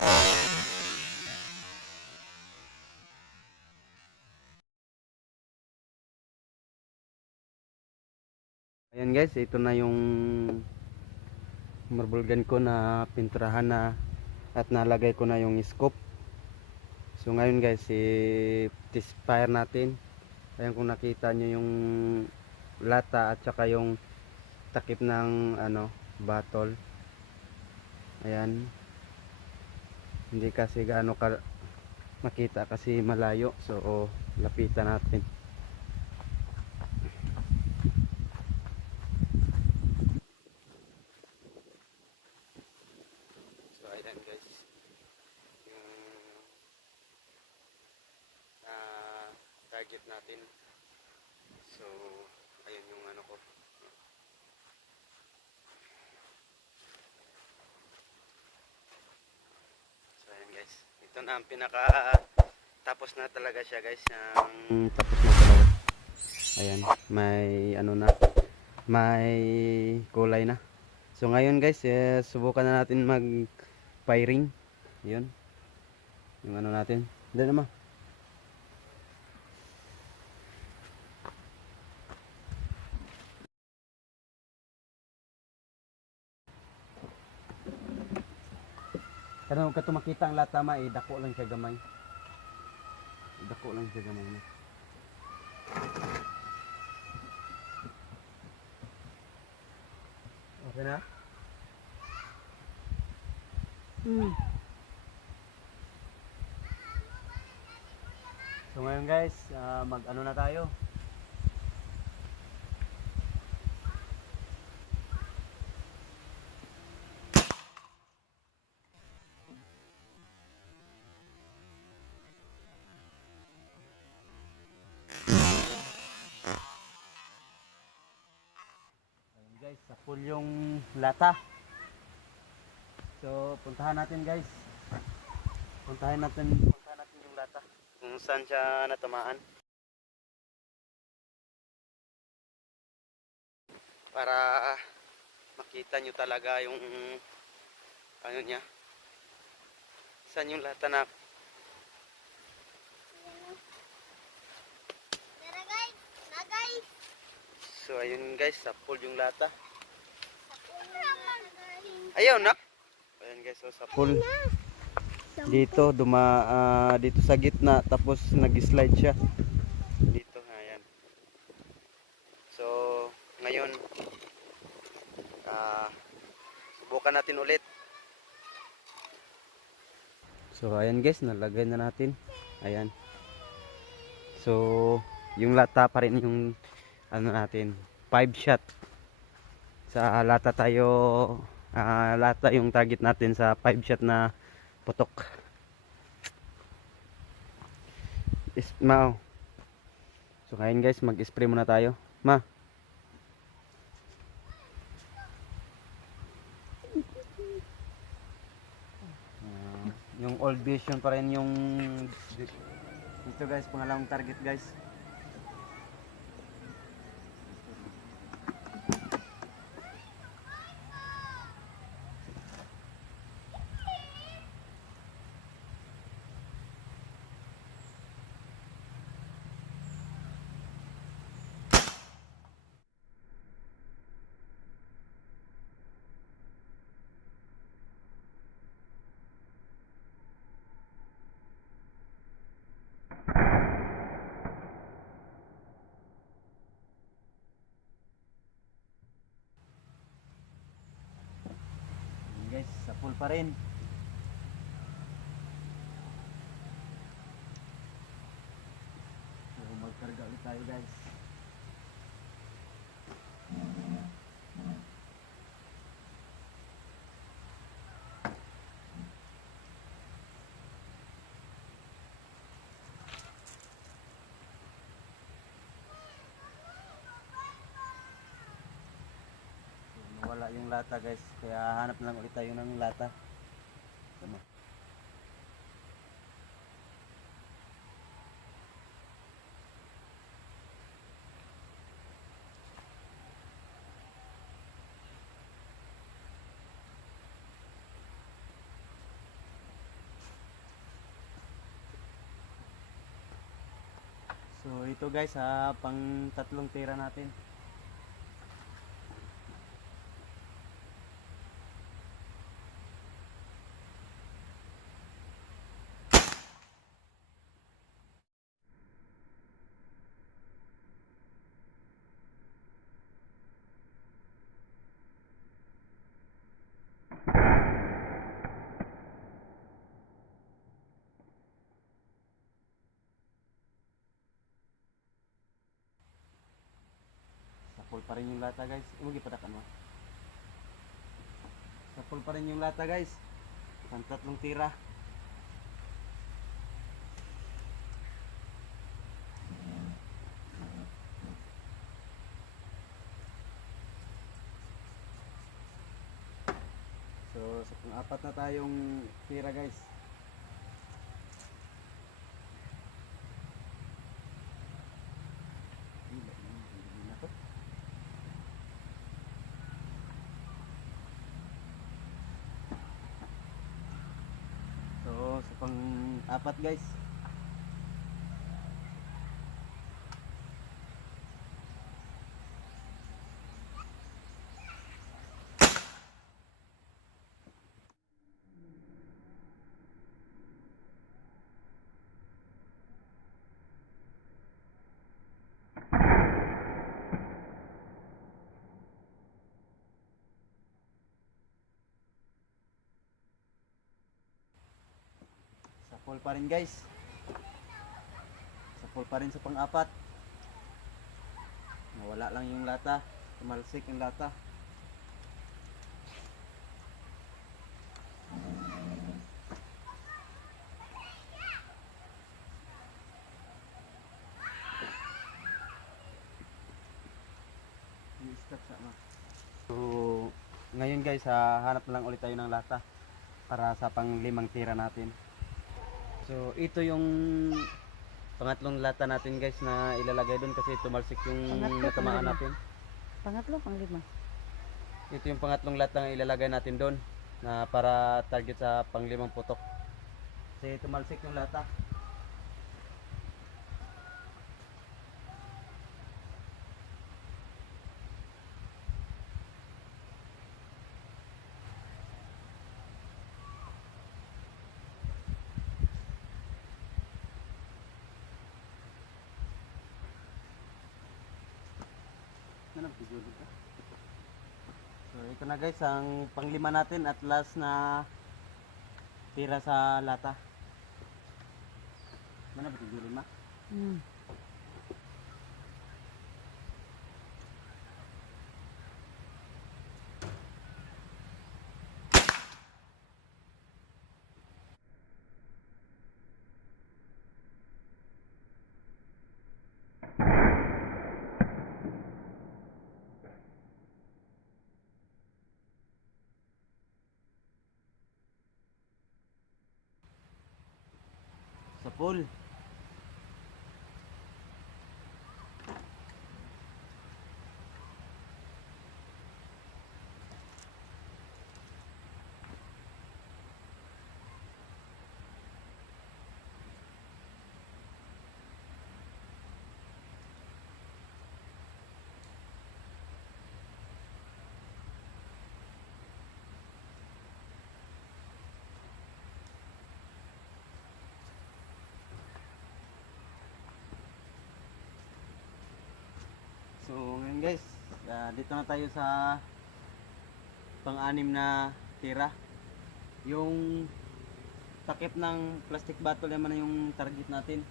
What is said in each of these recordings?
Ayan guys, ito na yung marble gun ko na pinturahan na at nalagay ko na yung scope. So ngayon guys, test fire natin. Ayan, kung nakita nyo yung lata at saka yung takip ng bottle. Ayan, hindi kasi gaano ka makita kasi malayo. So lapitan natin. So ayan guys, yung target natin. So ayan yung ano ko. So ayan guys, ito na ang pinaka tapos na talaga siya guys. Tapos na talaga. Ayan, may ano na, may kulay na. So ngayon guys, subukan na natin mag firing. Yun yung ano natin. Dali naman. Karena kato makita ang lata ma, dako lang siya gamay. Dako lang siya gamay na. Okay na? So ngayon guys, mag ano na tayo. Ayan guys, sa full yung lata. So puntahan natin guys. Puntahan natin yung lata. Kung saan siya natamaan. Para makita nyo talaga yung ano niya. Saan yung lata na. So ayun guys, sa full yung lata. Ayaw na. Ayan guys, so sa full. Dito dito sa gitna, tapos nag-slide siya. Dito, ayan. So ngayon subukan natin ulit. So ayan guys, nalagay na natin. Ayan. So yung lata pa rin yung ano natin, 5 shot. Sa lata tayo, lata yung target natin sa 5 shot na putok. So ngayon guys, mag-spray muna tayo. Ma. Yung old vision pa rin yung dito guys, pangalawang target guys. Guys, sa full pa rin. So magkarga ulit tayo guys. Wala yung lata guys, kaya hanap lang ulit tayo ng lata. Tama. So ito guys, pang tatlong tira natin. Sapol pa rin yung lata guys. Umugi padakan mo. Sapol pa rin yung lata guys. Pang tatlong tira. So sa pang-apat na tayong tira guys. So sa pang-apat guys. Sapol pa rin guys. Sapol pa rin sa pang-apat. Nawala lang yung lata. Tumalsik yung lata. So ngayon guys, hanap na lang ulit tayo ng lata para sa pang-limang tira natin. So ito yung pangatlong lata natin guys na ilalagay doon kasi tumalsik yung Pangatlo, natamaan panglima. natin. Pangatlo, panglima. Ito yung pangatlong lata na ilalagay natin doon na para target sa pang-limang putok. Kasi tumalsik yung lata. So ito na guys ang panglima natin at last na tira sa lata. Mana ba ito lima? Sa pool. So ngayon guys, dito na tayo sa pang-anim na tira. Yung takip ng plastic bottle naman na yung target natin.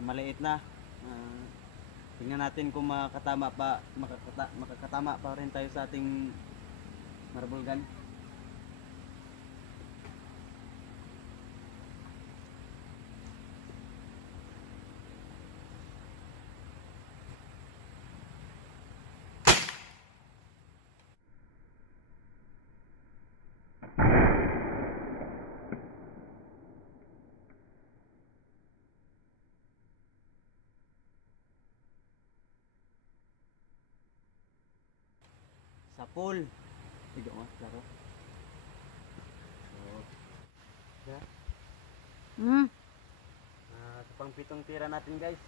Maliit na. Tingnan natin kung makakatama pa rin tayo sa ating marble gun. Sa pool. Tiga mo, klaro. So, yeah. Sa pang 7 tira natin guys.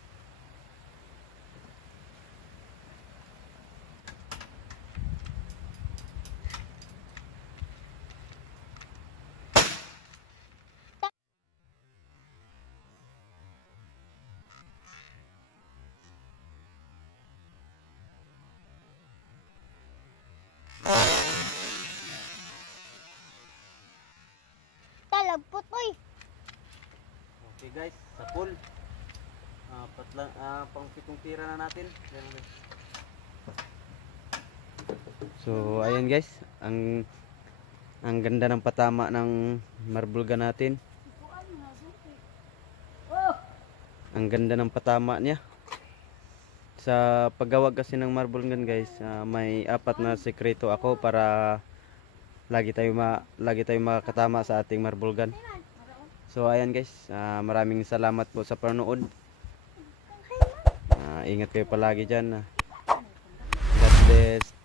Talagpot, oy. Okay guys, sa pool. Pang 7 tira na natin. Yan guys. So ayan guys, ang ganda ng patama ng marble gun natin. Ang ganda ng patama niya. Sa paggawa kasi ng marble gun guys, may 4 na sekreto ako para lagi tayo makakatama sa ating marble gun. So ayan guys, maraming salamat po sa panonood. Ingat kayo palagi dyan. God bless.